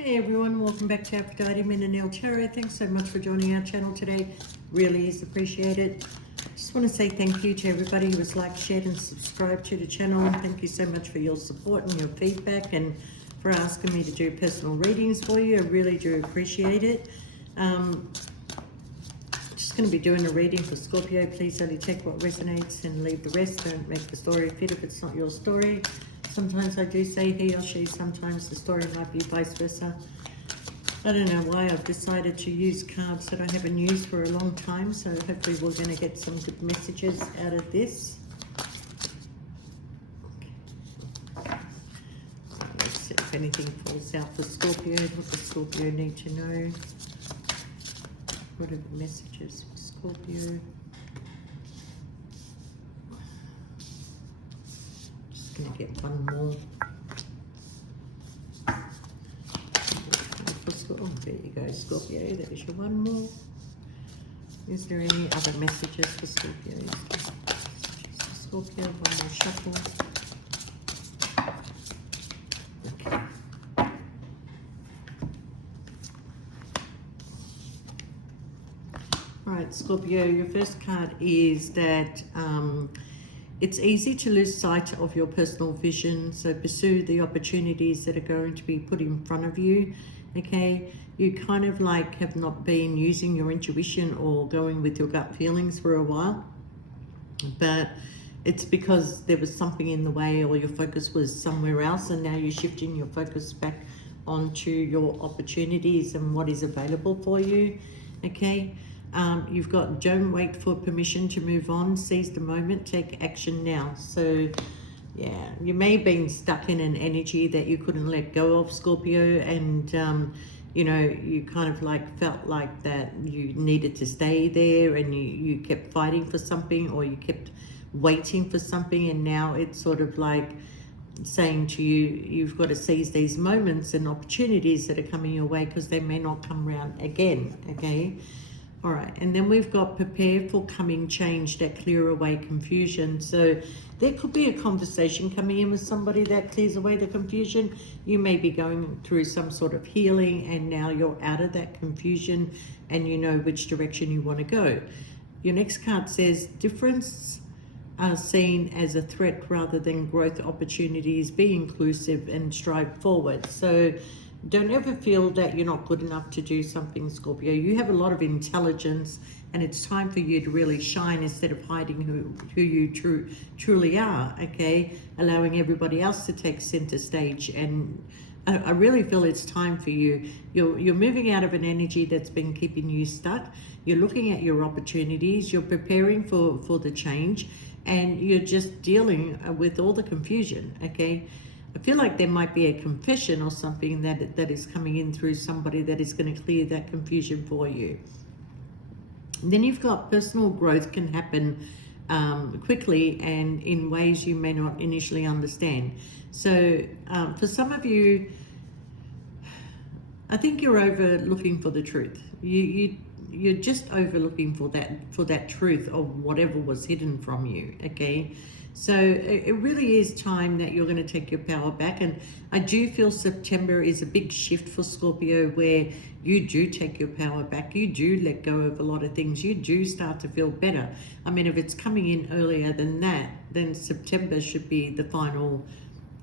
Hey everyone, welcome back to Aphrodite Min and Neil Tarot. Thanks so much for joining our channel today. Really is appreciated. Just want to say thank you to everybody who has liked, shared and subscribed to the channel. Thank you so much for your support and your feedback and for asking me to do personal readings for you. I really do appreciate it. Just going to be doing a reading for Scorpio. Please only check what resonates and leave the rest. Don't make the story fit if it's not your story. Sometimes I do say he or she, sometimes the story might be vice versa. I don't know why I've decided to use cards that I haven't used for a long time, so hopefully we're going to get some good messages out of this. Let's see if anything falls out for Scorpio, what does Scorpio need to know? What are the messages for Scorpio? Gonna get one more. Oh, there you go, Scorpio. There's your one more. Is there any other messages for Scorpio? Scorpio, one more shuffle. Okay. All right, Scorpio, your first card is that it's easy to lose sight of your personal vision, so pursue the opportunities that are going to be put in front of you, okay? You kind of like have not been using your intuition or going with your gut feelings for a while, but it's because there was something in the way or your focus was somewhere else, and now you're shifting your focus back onto your opportunities and what is available for you, okay? You've got don't wait for permission to move on, seize the moment, take action now. So yeah, you may have been stuck in an energy that you couldn't let go of, Scorpio, and you know, you kind of like felt like that you needed to stay there, and you kept fighting for something, or you kept waiting for something, and now it's sort of like saying to you, you've got to seize these moments and opportunities that are coming your way, because they may not come around again, okay? All right, and then we've got prepare for coming change that clear away confusion. So there could be a conversation coming in with somebody that clears away the confusion. You may be going through some sort of healing, and now you're out of that confusion and you know which direction you want to go. Your next card says difference are seen as a threat rather than growth opportunities. Be inclusive and strive forward. So don't ever feel that you're not good enough to do something, Scorpio. You have a lot of intelligence, and it's time for you to really shine instead of hiding who you truly are, okay? Allowing everybody else to take center stage. And I really feel it's time for you. You're moving out of an energy that's been keeping you stuck. You're looking at your opportunities. You're preparing for the change, and you're just dealing with all the confusion, okay? I feel like there might be a confession or something that is coming in through somebody that is going to clear that confusion for you. And then you've got personal growth can happen quickly and in ways you may not initially understand. So for some of you, I think you're over looking for the truth. You're just over looking for that truth of whatever was hidden from you, okay? So it really is time that you're going to take your power back. And I do feel September is a big shift for Scorpio, where you do take your power back. You do let go of a lot of things. You do start to feel better. I mean, if it's coming in earlier than that, then September should be the final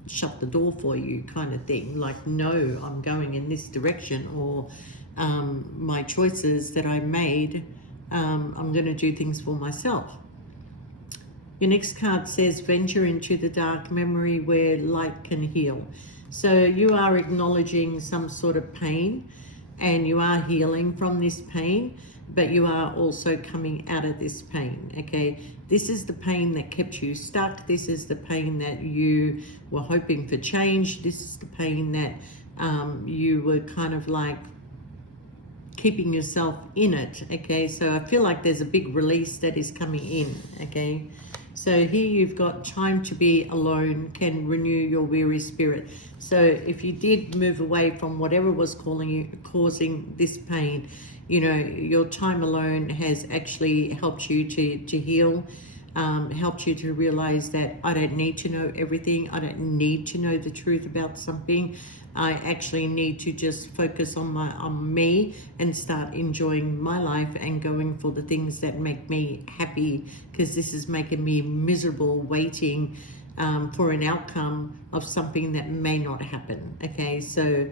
shut the door for you kind of thing. Like, no, I'm going in this direction, or my choices that I made, I'm going to do things for myself. Your next card says venture into the dark memory where light can heal. So you are acknowledging some sort of pain, and you are healing from this pain, but you are also coming out of this pain, okay? This is the pain that kept you stuck. This is the pain that you were hoping for change. This is the pain that you were kind of like keeping yourself in it, okay? So I feel like there's a big release that is coming in, okay? So here you've got time to be alone can renew your weary spirit. So if you did move away from whatever was causing this pain, you know, your time alone has actually helped you to heal. helped you to realize that I don't need to know everything. I don't need to know the truth about something. I actually need to just focus on me and start enjoying my life and going for the things that make me happy, because this is making me miserable waiting for an outcome of something that may not happen. Okay, so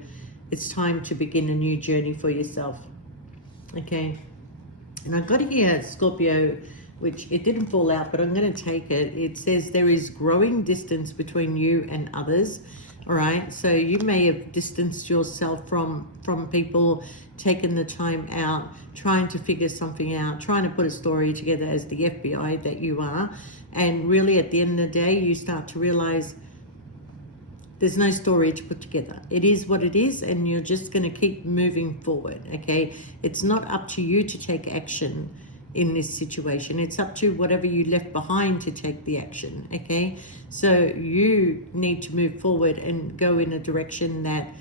it's time to begin a new journey for yourself. Okay, and I got here, Scorpio, which it didn't fall out, but I'm going to take it. It says there is growing distance between you and others. All right, so you may have distanced yourself from people, taken the time out, trying to figure something out, trying to put a story together as the FBI that you are. And really at the end of the day, you start to realize there's no story to put together. It is what it is, and you're just going to keep moving forward, okay? It's not up to you to take action in this situation. It's up to whatever you left behind to take the action, okay? So you need to move forward and go in a direction that,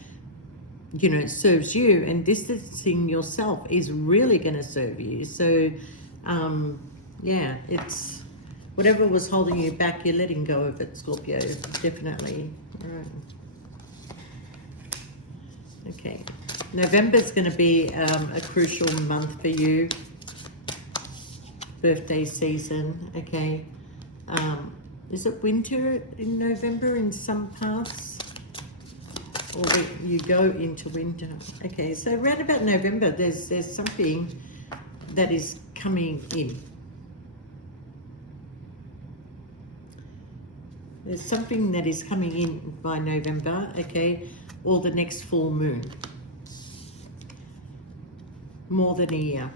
you know, serves you, and distancing yourself is really going to serve you. So yeah, it's whatever was holding you back, you're letting go of it, Scorpio, definitely. All right. Okay, November's going to be a crucial month for you. Birthday season, okay. Is it winter in November in some parts? Or you go into winter? Okay, so around about November, there's something that is coming in. There's something that is coming in by November, okay, or the next full moon. More than a year.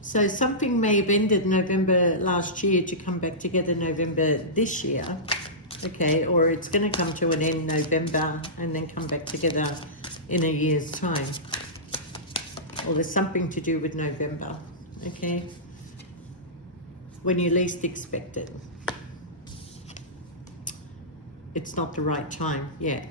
So something may have ended November last year to come back together November this year, okay, or it's going to come to an end November and then come back together in a year's time. Or there's something to do with November, okay, when you least expect it. It's not the right time yet.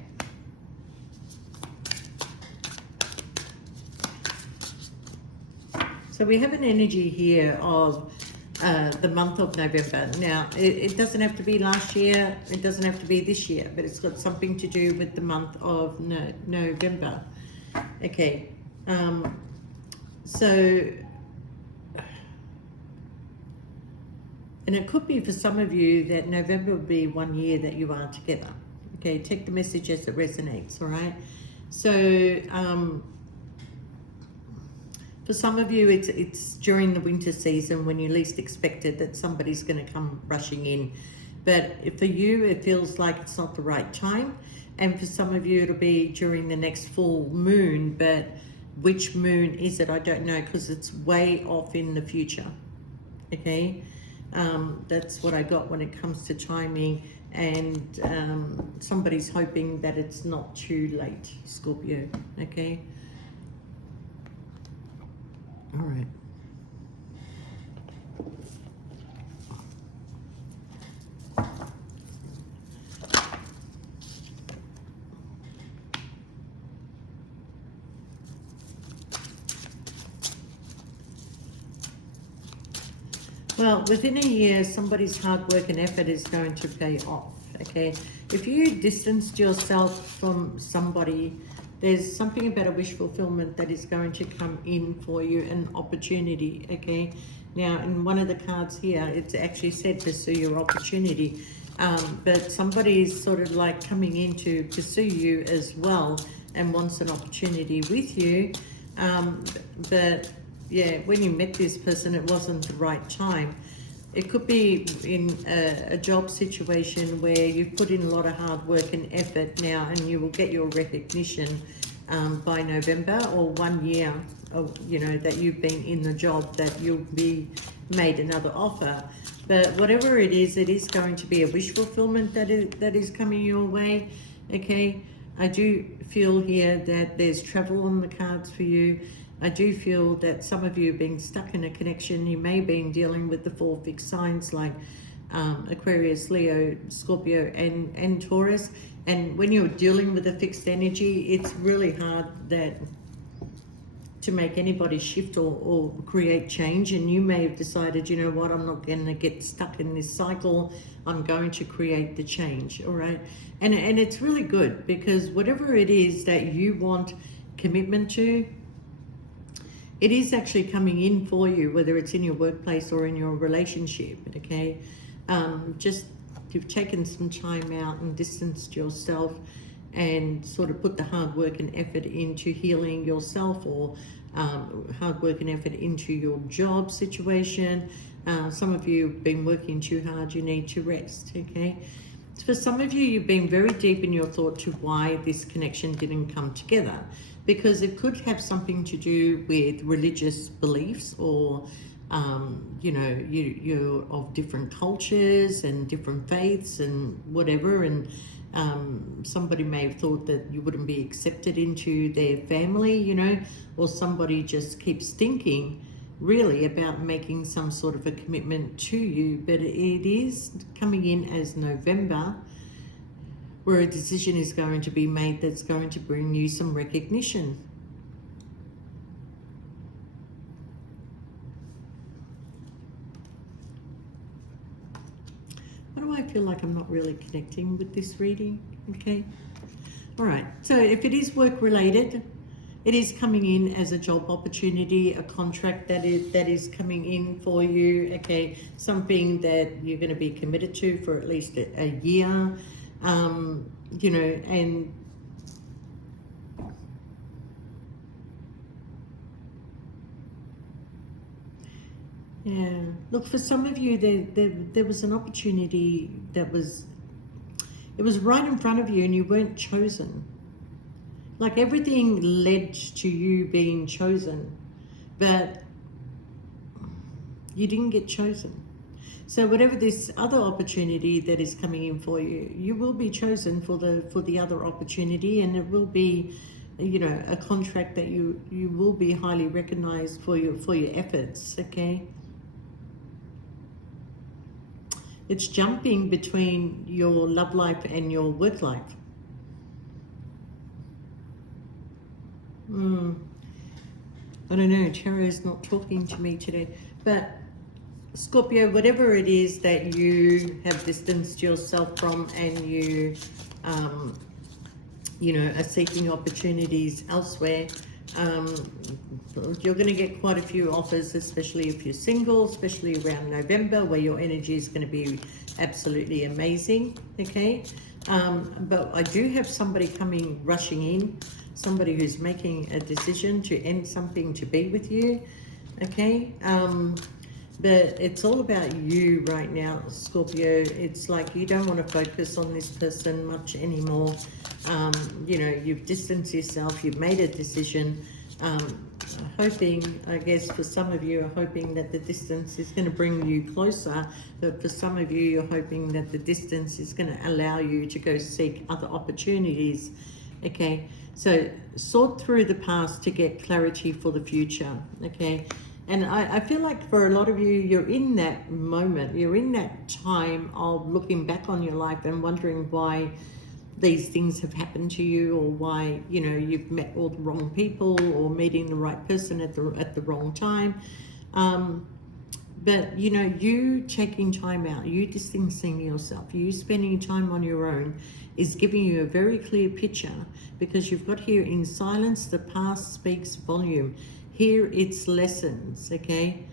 So we have an energy here of the month of November. Now, it doesn't have to be last year, it doesn't have to be this year, but it's got something to do with the month of November. Okay, so, and it could be for some of you that November will be 1 year that you are together. Okay, take the message as it resonates, all right? So, for some of you, it's during the winter season when you least expected that somebody's going to come rushing in. But for you, it feels like it's not the right time. And for some of you, it'll be during the next full moon. But which moon is it? I don't know, because it's way off in the future. Okay? That's what I got when it comes to timing. And somebody's hoping that it's not too late, Scorpio. Okay? All right. Well, within a year, somebody's hard work and effort is going to pay off, okay? If you distanced yourself from somebody, there's something about a wish fulfillment that is going to come in for you, an opportunity, okay? Now, in one of the cards here, it's actually said pursue your opportunity. But somebody's sort of like coming in to pursue you as well and wants an opportunity with you. But yeah, when you met this person, it wasn't the right time. It could be in a job situation where you've put in a lot of hard work and effort now, and you will get your recognition by November, or 1 year, of, you know, that you've been in the job, that you'll be made another offer. But whatever it is going to be a wish fulfillment that is coming your way, okay? I do feel here that there's travel on the cards for you. I do feel that some of you have been stuck in a connection. You may have been dealing with the 4 fixed signs like Aquarius, Leo, Scorpio, and Taurus. And when you're dealing with a fixed energy, it's really hard that to make anybody shift or create change, and you may have decided, you know what, I'm not going to get stuck in this cycle, I'm going to create the change. All right, and it's really good, because whatever it is that you want commitment to, it is actually coming in for you, whether it's in your workplace or in your relationship. Okay, just you've taken some time out and distanced yourself and sort of put the hard work and effort into healing yourself, or hard work and effort into your job situation. Some of you have been working too hard, you need to rest. Okay, for some of you, you've been very deep in your thought to why this connection didn't come together, because it could have something to do with religious beliefs, or you know, you're of different cultures and different faiths and whatever, and somebody may have thought that you wouldn't be accepted into their family, you know, or somebody just keeps thinking really about making some sort of a commitment to you. But it is coming in as November, where a decision is going to be made that's going to bring you some recognition. Why do I feel like I'm not really connecting with this reading? Okay. All right. So if it is work related, it is coming in as a job opportunity, a contract that is coming in for you. Okay. Something that you're going to be committed to for at least a year. You know, and yeah, look, for some of you, there was an opportunity that was, it was right in front of you and you weren't chosen. Like everything led to you being chosen, but you didn't get chosen. So whatever this other opportunity that is coming in for you, you will be chosen for the other opportunity, and it will be, you know, a contract that you will be highly recognized for your efforts. Okay. It's jumping between your love life and your work life. I don't know, Tarot's not talking to me today. But Scorpio, whatever it is that you have distanced yourself from, and you, you know, are seeking opportunities elsewhere, you're going to get quite a few offers, especially if you're single, especially around November, where your energy is going to be absolutely amazing. Okay, but I do have somebody rushing in, somebody who's making a decision to end something to be with you. Okay, but it's all about you right now, Scorpio. It's like you don't want to focus on this person much anymore. You know, you've distanced yourself, you've made a decision, hoping, I guess for some of you are hoping that the distance is going to bring you closer, but for some of you, you're hoping that the distance is going to allow you to go seek other opportunities. Okay, so sort through the past to get clarity for the future. Okay, and I feel like for a lot of you, you're in that moment, you're in that time of looking back on your life and wondering why these things have happened to you, or why, you know, you've met all the wrong people, or meeting the right person at the wrong time. But you know, you taking time out, you distancing yourself, you spending time on your own is giving you a very clear picture, because you've got here, in silence the past speaks volume. Here its lessons. Okay,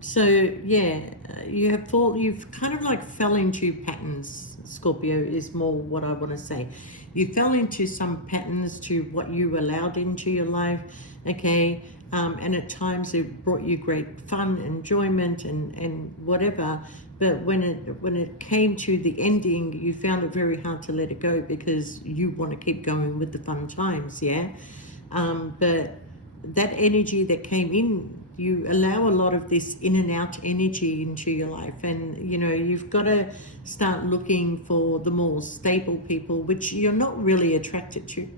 so yeah, you've kind of like fell into patterns, Scorpio, is more what I want to say. You fell into some patterns to what you allowed into your life. Okay, and at times it brought you great fun, enjoyment, and whatever. But when it came to the ending, you found it very hard to let it go, because you want to keep going with the fun times. Yeah, but that energy that came in, you allow a lot of this in and out energy into your life, and you know, you've got to start looking for the more stable people, which you're not really attracted to.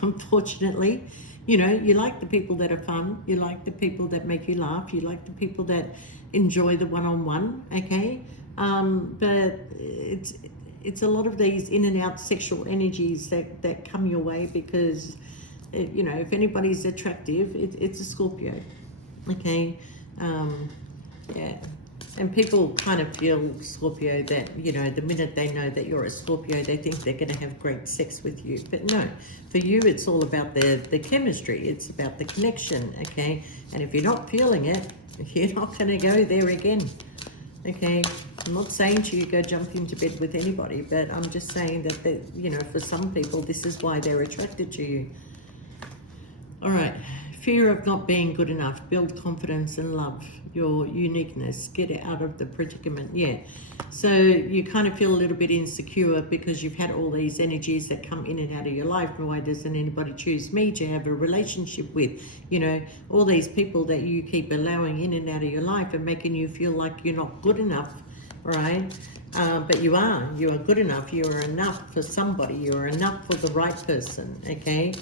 Unfortunately, you know, you like the people that are fun, you like the people that make you laugh, you like the people that enjoy the one-on-one. Okay, but it's a lot of these in and out sexual energies that come your way, because you know, if anybody's attractive, it's a Scorpio. Okay. Yeah. And people kind of feel, Scorpio, that, you know, the minute they know that you're a Scorpio, they think they're going to have great sex with you. But no, for you, it's all about the chemistry. It's about the connection, okay? And if you're not feeling it, you're not going to go there again, okay? I'm not saying to you go jump into bed with anybody, but I'm just saying that, you know, for some people, this is why they're attracted to you. All right. Fear of not being good enough. Build confidence and love your uniqueness. Get out of the predicament. Yeah. So you kind of feel a little bit insecure because you've had all these energies that come in and out of your life. Why doesn't anybody choose me to have a relationship with? You know, all these people that you keep allowing in and out of your life and making you feel like you're not good enough. Right? But you are. You are good enough. You are enough for somebody. You are enough for the right person. Okay.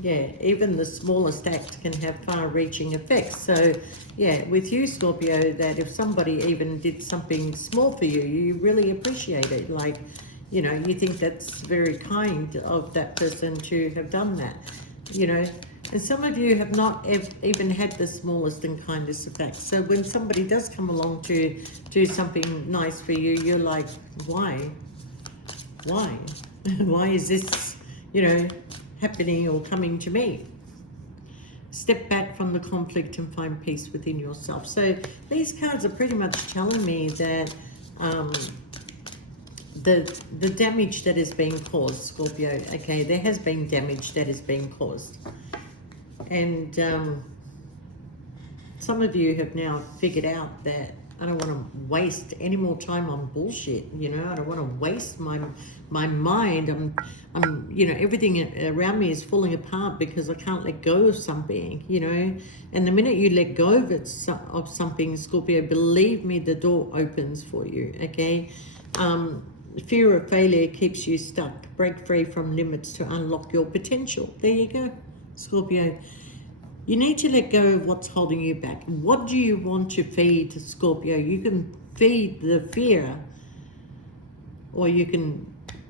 Yeah, even the smallest act can have far-reaching effects. So, yeah, with you, Scorpio, that if somebody even did something small for you, you really appreciate it. Like, you know, you think that's very kind of that person to have done that, you know. And some of you have not even had the smallest and kindest of acts. So when somebody does come along to do something nice for you, you're like, why? Why? Why is this, you know, happening or coming to me? Step back from the conflict and find peace within yourself. So these cards are pretty much telling me that the damage that is being caused, Scorpio, okay, there has been damage that is being caused. And some of you have now figured out that I don't want to waste any more time on bullshit, you know. I don't want to waste my mind. I'm, you know, everything around me is falling apart because I can't let go of something, you know. And the minute you let go of something, Scorpio, believe me, the door opens for you, okay? Fear of failure keeps you stuck. Break free from limits to unlock your potential. There you go, Scorpio. You need to let go of what's holding you back. What do you want to feed, Scorpio? You can feed the fear, or you can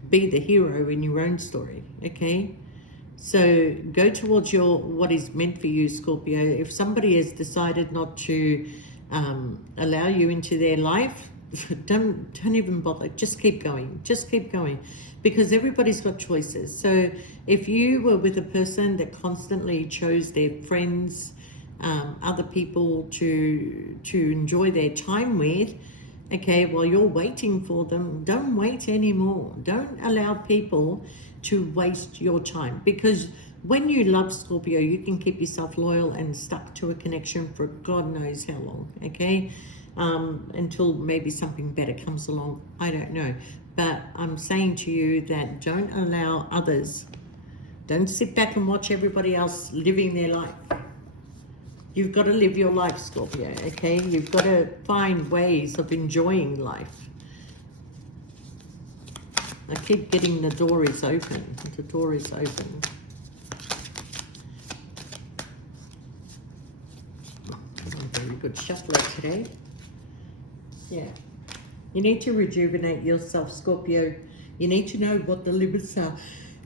be the hero in your own story, okay? So go towards what is meant for you, Scorpio. If somebody has decided not to allow you into their life, don't even bother. Just keep going. Just keep going. Because everybody's got choices. So if you were with a person that constantly chose their friends, other people to enjoy their time with, okay, while you're waiting for them, don't wait anymore. Don't allow people to waste your time. Because when you love, Scorpio, you can keep yourself loyal and stuck to a connection for God knows how long, okay? Until maybe something better comes along. I don't know. But I'm saying to you that don't allow others, don't sit back and watch everybody else living their life. You've got to live your life, Scorpio, okay? You've got to find ways of enjoying life. I keep getting the door is open. The door is open. I'm a very good shuffler today. Yeah. You need to rejuvenate yourself, Scorpio. You need to know what the limits are.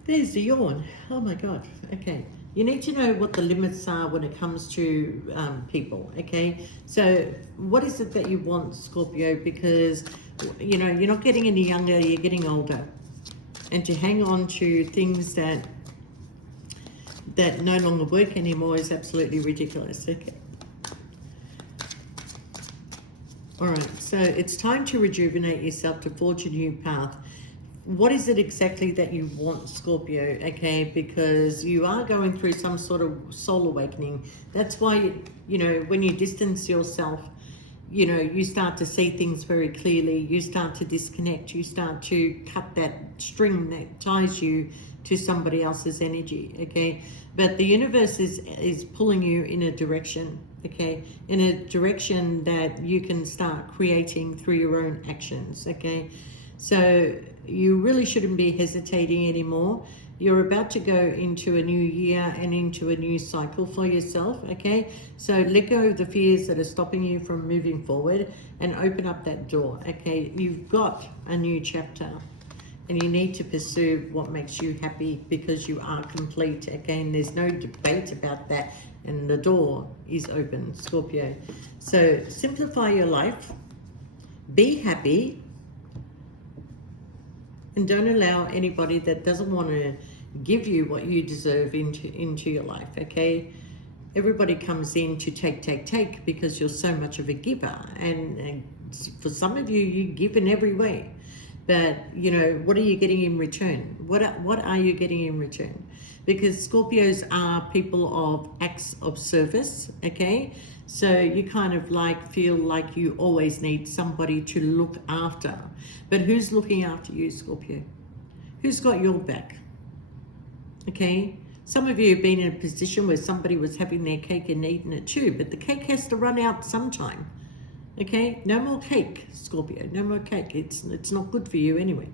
There's the yawn. Oh my God. Okay. You need to know what the limits are when it comes to people, okay? So what is it that you want, Scorpio? Because, you know, you're not getting any younger, you're getting older. And to hang on to things that no longer work anymore is absolutely ridiculous, okay? All right, so it's time to rejuvenate yourself, to forge a new path. What is it exactly that you want, Scorpio, okay? Because you are going through some sort of soul awakening. That's why, you know, when you distance yourself, you know, you start to see things very clearly. You start to disconnect. You start to cut that string that ties you to somebody else's energy, okay? But the universe is pulling you in a direction, okay? In a direction that you can start creating through your own actions, okay? So you really shouldn't be hesitating anymore. You're about to go into a new year and into a new cycle for yourself, okay? So let go of the fears that are stopping you from moving forward and open up that door, okay? You've got a new chapter and you need to pursue what makes you happy because you are complete. Again, there's no debate about that, and the door is open, Scorpio. So simplify your life, be happy, and don't allow anybody that doesn't want to give you what you deserve into your life, okay? Everybody comes in to take because you're so much of a giver, and for some of you, you give in every way. But, you know, what are you getting in return? What are you getting in return? Because Scorpios are people of acts of service, okay? So you kind of like feel like you always need somebody to look after. But who's looking after you, Scorpio? Who's got your back? Okay? Some of you have been in a position where somebody was having their cake and eating it too, but the cake has to run out sometime. Okay, no more cake, Scorpio, no more cake. It's not good for you anyway.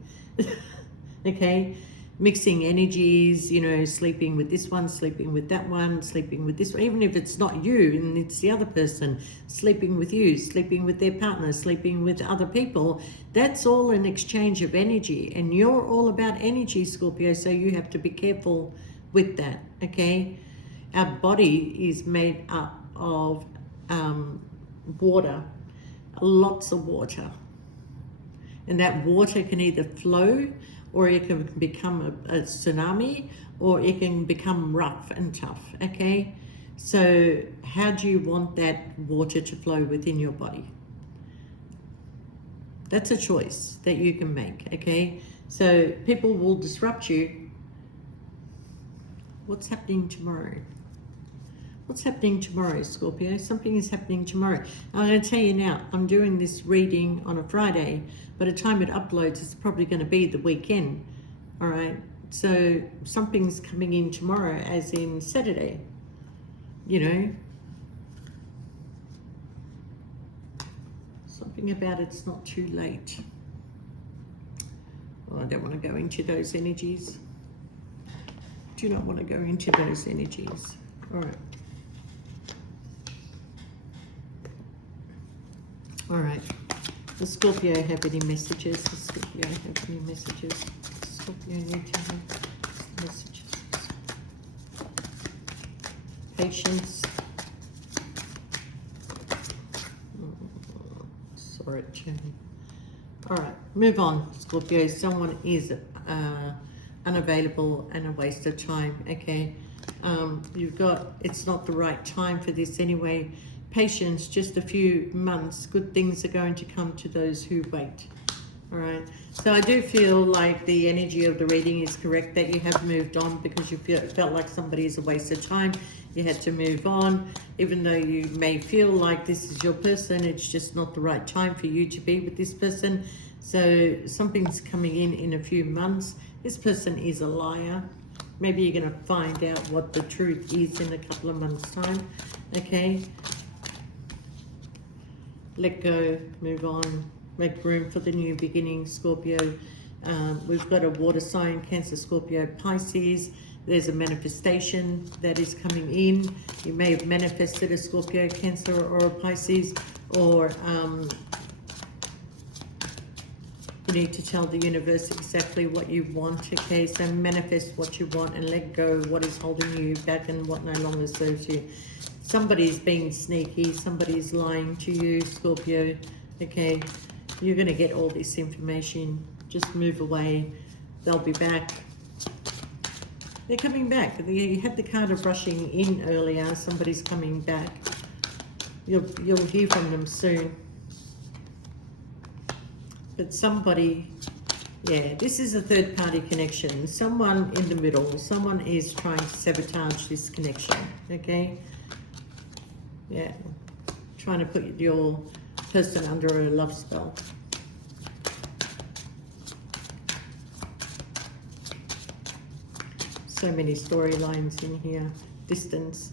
Okay, mixing energies, you know, sleeping with this one, sleeping with that one, sleeping with this one, even if it's not you and it's the other person, sleeping with you, sleeping with their partner, sleeping with other people, that's all an exchange of energy, and you're all about energy, Scorpio, so you have to be careful with that, okay? Our body is made up of water, lots of water, and that water can either flow, or it can become a tsunami, or it can become rough and tough, okay? So how do you want that water to flow within your body? That's a choice that you can make, okay? So people will disrupt you. What's happening tomorrow? What's happening tomorrow, Scorpio? Something is happening tomorrow. I'm going to tell you now, I'm doing this reading on a Friday. By the time it uploads, it's probably going to be the weekend. All right? So something's coming in tomorrow, as in Saturday. You know? Something about it's not too late. Well, I don't want to go into those energies. Do not want to go into those energies. All right. All right. Does Scorpio have any messages? Does Scorpio have any messages? Scorpio need to have messages. Patience. Sorry, Jimmy. All right, move on, Scorpio. Someone is unavailable and a waste of time, okay? You've got, it's not the right time for this anyway. Patience, just a few months, good things are going to come to those who wait. All right, so I do feel like the energy of the reading is correct, that you have moved on because you felt like somebody is a waste of time. You had to move on, even though you may feel like this is your person, it's just not the right time for you to be with this person. So something's coming in a few months. This person is a liar. Maybe you're going to find out what the truth is in a couple of months' time, okay? Let go, move on, make room for the new beginning, Scorpio. We've got a water sign, Cancer, Scorpio, Pisces. There's a manifestation that is coming in. You may have manifested a Scorpio, Cancer, or a Pisces, or you need to tell the universe exactly what you want, okay? So manifest what you want and let go what is holding you back and what no longer serves you. Somebody's being sneaky, somebody's lying to you, Scorpio, okay? You're going to get all this information. Just move away. They'll be back. They're coming back. You had the card of rushing in earlier. Somebody's coming back. You'll hear from them soon. But somebody, yeah, this is a third party connection. Someone in the middle. Someone is trying to sabotage this connection, okay? Yeah, trying to put your person under a love spell. So many storylines in here. Distance.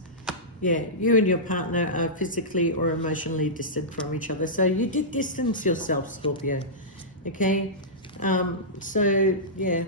Yeah, you and your partner are physically or emotionally distant from each other. So you did distance yourself, Scorpio. Okay? So, yeah.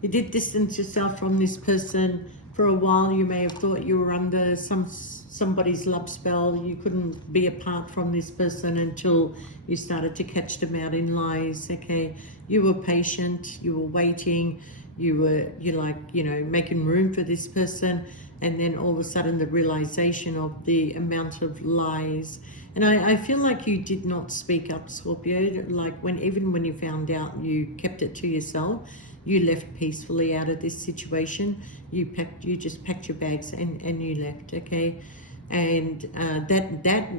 You did distance yourself from this person For a while, you may have thought you were under somebody's love spell. You couldn't be apart from this person until you started to catch them out in lies. Okay, you were patient, you were waiting, you're like, you know, making room for this person, and then all of a sudden the realization of the amount of lies. And I feel like you did not speak up, Scorpio. Like even when you found out, you kept it to yourself. You left peacefully out of this situation. You just packed your bags and you left. Okay, and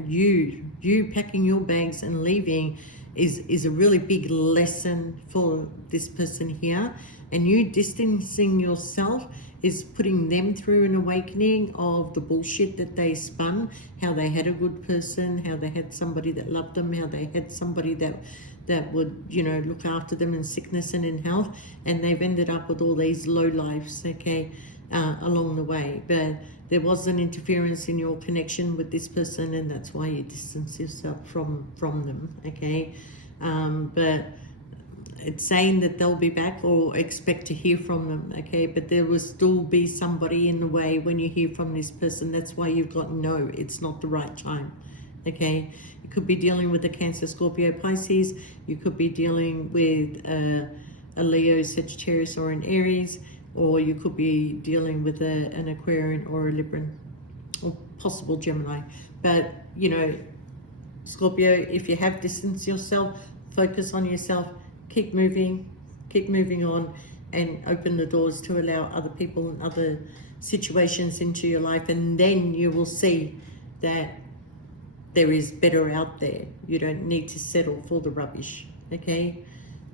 you packing your bags and leaving is a really big lesson for this person here. And you distancing yourself is putting them through an awakening of the bullshit that they spun, how they had a good person, how they had somebody that loved them, how they had somebody that would, you know, look after them in sickness and in health, and they've ended up with all these low lives, okay, along the way. But there was an interference in your connection with this person, and that's why you distance yourself from them, okay. But it's saying that they'll be back, or expect to hear from them, okay, but there will still be somebody in the way when you hear from this person. That's why you've got no, it's not the right time, okay. You could be dealing with a Cancer, Scorpio, Pisces. You could be dealing with a Leo, Sagittarius, or an Aries, or you could be dealing with an Aquarian or a Libran, or possible Gemini. But, you know, Scorpio, if you have distanced yourself, focus on yourself, keep moving on, and open the doors to allow other people and other situations into your life, and then you will see that there is better out there. You don't need to settle for the rubbish, okay?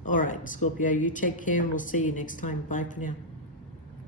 All right, Scorpio, you take care, and we'll see you next time. Bye for now.